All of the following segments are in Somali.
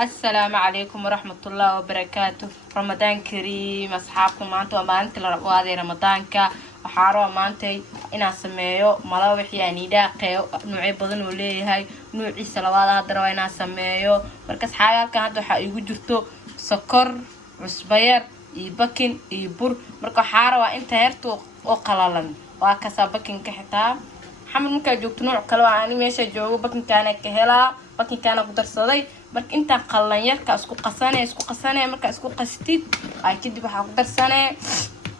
السلام عليكم ورحمة الله وبركاته. رمضان كريم أصحابكم مانتو مانتي لرقوادي رمضانكا وحارو مانتي إنا سميو ملاوح يعني داقيو نوعي بدن وليهاي نوعي سلوات هادرو إنا سميو مركز حاجة كان هادو حايقو جرتو سكر عصبير يبكين يبور مركو حارو انت هيرتو وقلالن واكسا بكين كحتاب حمد مركا جوجتو نوع كلواني ميشا جوغو بكين كانا كهلا بكين كانا قدرساداي marka inta qallan yarka isku qasanay marka isku qastid ay kadib waxa ku darsanay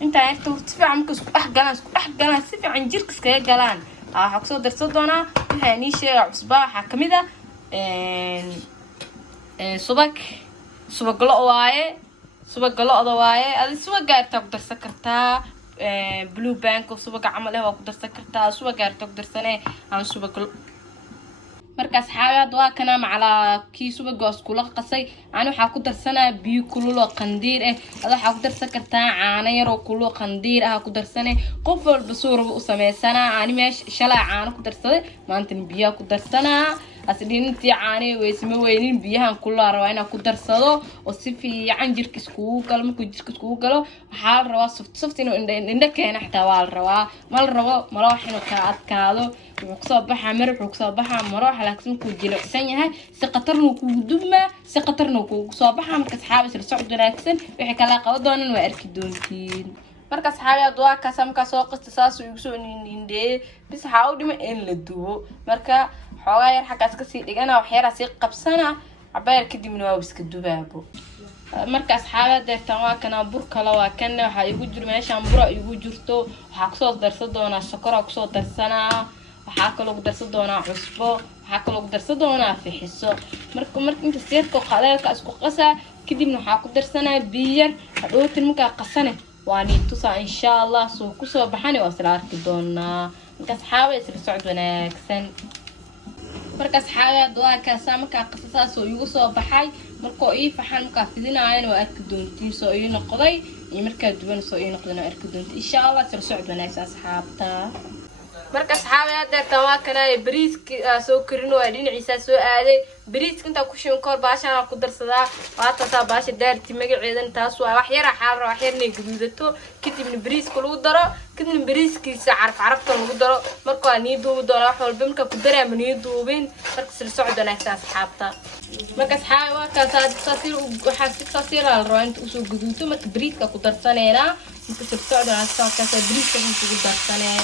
inta yarta si fiican marka isku galaan si fiican jirka iskaga galaan waxa ku soo darsan doona waxa ni sheega cusba waxa kamid ah subag lo waaye adi subag gaarta ku darsan kartaa blue bank subag camal ah waa ku darsan kartaa subag gaarta ku darsanay aan subag markaas xaawad waa kana macala kiisuba goos kula qasay aan waxa ku darsanaa biyo kulul oo qandiir ah waxa ku darsan kartaa caano yar oo kulul qandiir ah ku darsanay qof walba suuraba u sameysana aan meesh shalay caano ku darsaday maanta biyo ku darsanaa asdintii caano weysma weynin biyahan kulul raba inaan ku darsado oo si fiican jirka isku gal markuu jirka isku galo waxa la rabaa soft inuu indha keena xitaa waa la rabaa ma la rabo malaha inuu ka adkaado wuxuu baxa marux wuxuu baxa marax laakiin ku jilicsan yahay si qatarna ku dubma si qatarna ku soo baxa marka asxaabis la socod wanaagsan wixii kala qabo doonaan waa arki doontiin marka asxaabiyaad waa ka samka soo qistaas ugu soo nindee bis waxa u dhima in la dubo marka xoogaa yar xaqas ka sii dhigana wax yar si qabsana cabayr kadibna waa iska dubaabo marka asxaabada deertan waa kana bur kala waa kana waxa igu jir meeshan bur igu jirto waxa ku soo darsan doona sokor ku soo darsanaa waxa kale ugu darsan doona cusbo waxa kale ugu darsan doona fixiso marka inta seedka qaleelka isku qasa kadibna waxa ku darsanaa biyo hadhowtin marka qasane waani tusa insha Allah soo ku soo baxani waa isla arki doona marka asxaabay isla socod wanaagsan marka asxaabada waa ka samka qasasaas oo igu soo baxay marka ii faxan marka fidinaayeen waa arki doontiin soo ii noqday marka duwan soo ii noqdana arki doontiin insha Allah isla socod wanaagsan asxaabta marka asxaabada deerta waa kana bariiska soo karino ay dhinaciisa soo aaday bariiska inta ku shiin kor baashaan ku darsadaa waa taasa baasha daarti magaceedan taas waa wax yar xaal wax yarnay guduudato kadibna bariiska lagu daro kadibna bariiskiisa carafta lagu daro marka aan duubo doona wax walba marka ku dareemo duubin marka sir socod wanaagsan asxaabta marka asxaab waa ka saasir waxa si saasir la roo inta soo guduuto marka bariiska ku darsaneena inta sir socod wanaagsan ka bariiska ku darsanee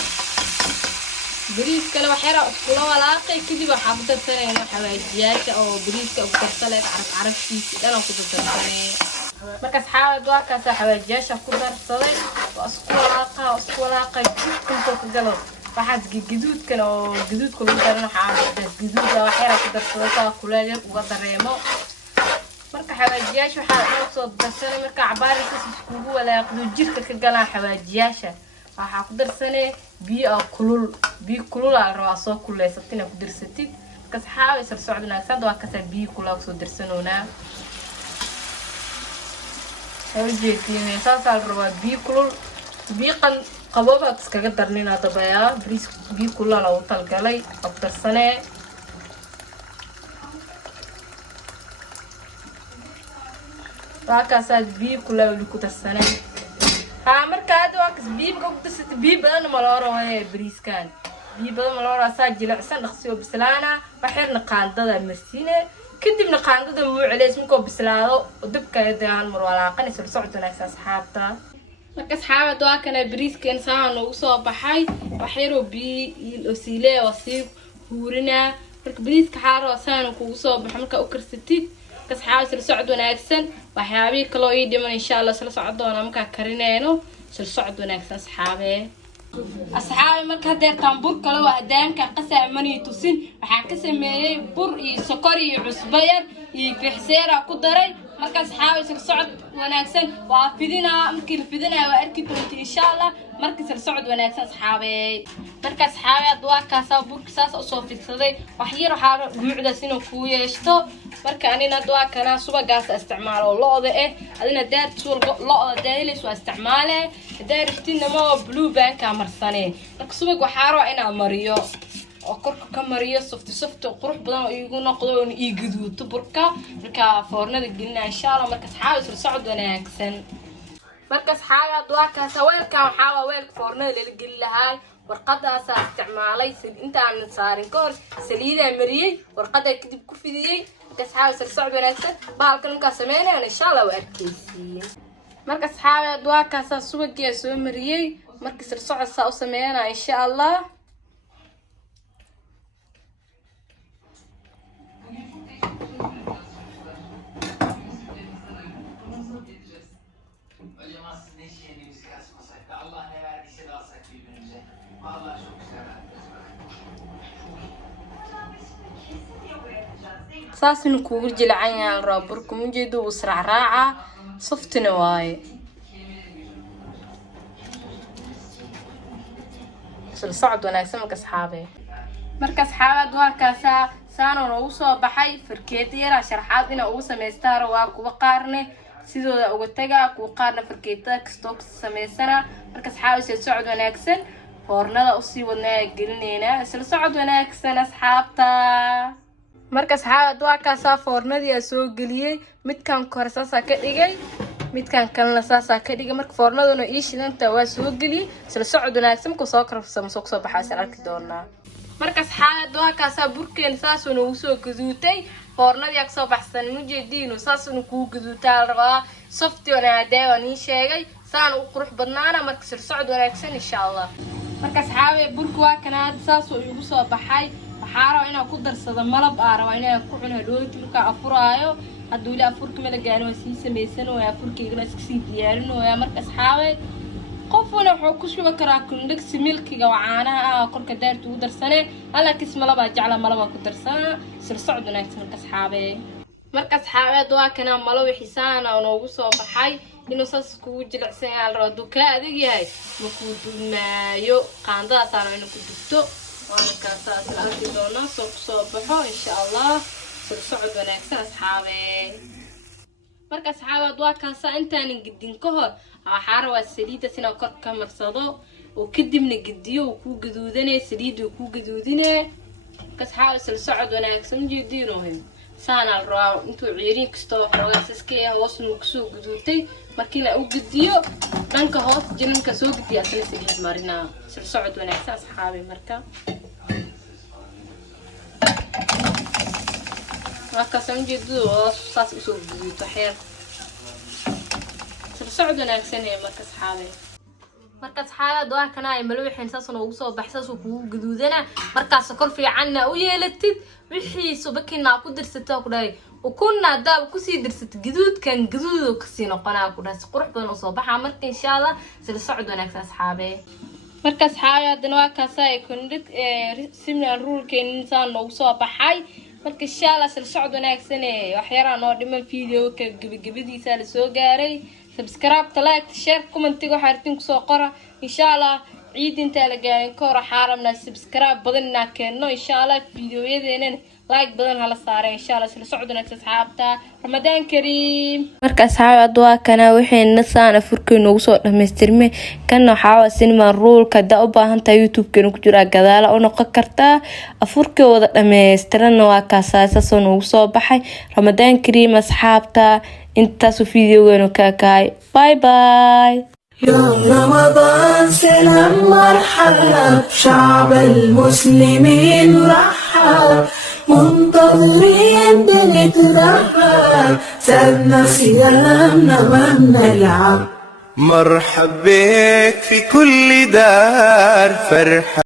بريس كلا وحيرة أسكولا ولاقي كذي بحافظ الثاني حواجيات أو بريس كأكترسلت عرف شيء أنا كنت ترسلني مركز حاول دوا كاس حواجيات أكتر صلي وأسكولا كنت تجلو فحد جدود كانوا جدود كلهم كانوا حاجة جدود وحيرة كتر صلي كلها وقدر ريمو مركز حواجيات وحاول صوت ترسلني مركز عبارة تسكوه ولا يقدر جرك كجلا حواجيات waxa ku darsanay biyo kulul aan raba soo kuleysatina ku dirsatid ka saxaabay sar socdina sad waa ka biyo kulul soo dirsanoona hawjeetine saasal raba biyo kulul biyo qabooba iskaga darnina dabaya biyo kulul la u talgalay ku darsanay waakaasad biyo kulul ku darsanay marka aad waa kasbiib ku dasatay biib badan ma loo raayo bariiskan biib badan ma loo raasaa jilicsan dhaqsiyo bislaana waxirna qaandada marsiine kadibna qaandada muu celeys markoo bislaado dabka yadaan mar walaaqanayso socod wanaagsan asxaabta marka asxaabada waa kana bariiskan saan ugu soo baxay waxyaro biyo siile oo si huurina marka bariiska xaaro saan ugu soo baxay marka u karsatid asxaab sir socod wanaagsan waxyaabii kale oo ii dhiman insha Allah sir socod doona marka karinayno sir socod wanaagsan asxaabe marka deertan bur kale waa daanka qasaa mani tusin waxa ka sameeyay bur iyo sokor iyo cusbo yar iyo fixseera ku daray marka asxaabe sir socod wanaagsan waa fidinaa waa arki doontii insha Allah marka sir socod wanaagsan asxaabe marka asxaabe waa ka soo bur saas oo soo fidsaday wax yar waxa gumucda sino ku yeeshto marka anina waa kana subagaas isticmaalo looda adina daad suul looda daayilis waa isticmaale daariftina ma blue bank marsanee marka subag waxa roo ina mariyo وكرك كمرية صفت وقروح بدن يجوا نقضوا يجدوا تبركة مركا فورنا الجنة إن شاء الله مركز حاول تساعد وناكسن مركز حاجة دواك سوالك وحاول ويلك فورنا للجلة هاي ورقدها استعمالي انت عن صارين كور سليدة مريي ورقدها كتب كفدي مركز حاول تساعد وناكسن بالكلام كسمينة إن شاء الله وأكيسين مركز حاجة دواك سوق يسوي مريي مركز الصعد سأسمينا إن شاء الله ساسن كوجي جلعان رابركم جدو وسرع راعة صفت نواي صعد وناكسن markas xaalad waa kaasa saano ugu soo baxay farkeetiyada sharaxaadina ugu sameystaa waa kuwa qaarne sidooda uga taga ku qaarna farkeetada kasto sameysana markas xaalad socod wanaagsan foornada u sii wadnaa gelinayna isla socod wanaagsan asxaabta markas xaalad waa kaasa foornadii soo galiyay midkan korsaasa ka dhigay midkan kalena saasa ka dhigay marka foornaduna ii shidanta waa soo galiyay isla socod wanaagsan ku soo karfsamo soo baxay arki doonaa markas xaalad waa kaasa burkeen saasuna uu soo gaduutay foornadii ag soo baxsan mujeediino saasuna ku gaduutaa rabaa softi wanaagay oo nii sheegay saan u qurux badnaana marka socod wanaagsan insha Allah markas xaawe burku waa kana saasoo igu soo baxay waxaa rabo inaan ku darsado malab rabo inaan ku cuno dhoolti marka afuraayo hadduu ila afurka mala gaano si sameeysan oo afurkeena iska sii diyaarino markas xaawe qofuna wuxuu ku shuba karaa kundhigsi milkiga wacaanaha korka daartu u darsane alla kisma laba jacla malaba ku darsana sir socod wanaagsan markas xaaweed waa kana malo wixisaan oo noogu soo baxay inuu saas kugu jilicsan yahay roo duka adig yahay ma ku dumaayo qaandada saaro inuu ku dubto waana ka saas arki doona soo baxo insha Allah sir socod wanaagsan asxaabee markas xaaweed waa kaasa intaan gidin ka hor waxaan waa saliida sina kor ka marsado oo kadibna gidiyo ku gaduudanay saliidu ku gaduudinay kas xaaw sal socod wanaagsan jeedinoohin saana raaw intuu ciirin kasto xoogaasiskee hoosnu ku soo gaduutay markii la u gidiyo dhanka hoos jirinka soo gidiyo asla saliid marina sal socod wanaagsan asxaabi marka markaas jeedu saas soo gaduuto xeer socod wanaagsan markas xaawe markas xaalad waa kana ay malwixin saasna ugu soo baxsas oo kugu gaduudana markaas kor fiicanna u yeelatid wixii subakina ku dirsato ku dhaay ukuna daab ku sii dirsat gaduudkan gaduud ka sii noqonaa ku dhaas qurux badan oo soo baxa marka insha Allah sida socod wanaagsan asxaabe markas xaaladna waa kaasa ay kundhig simna rulkeen insaan ugu soo baxay marka insha Allah sida socod wanaagsan wax yar oo dhiman video ka gabagabadiisa la soo gaaray subscribe like share comment tigo xartin ku soo qora insha Allah ciid inta la gaarin koor xaaramna subscribe badanna keeno insha Allah videoyadeena like badan hala saaray insha Allah sila socodna asxaabta Ramadan Kareem marka asxaabta waa kana waxayna saana furkeen ugu soo dhameystirmay kana waxa cinema rule ka da u baahan tahay YouTube kan ku jira gadaala oo noqon karta afurkooda dhameystiran waa ka saasason ugu soo baxay Ramadan Kareem asxaabta انت سو فيديو وينو كاكاي باي باي يا رمضان سلام مرحبا شعب المسلمين رحب منتظرين بنترحب سألنا صيامنا ما بنلعب مرحب بك في كل دار فرحة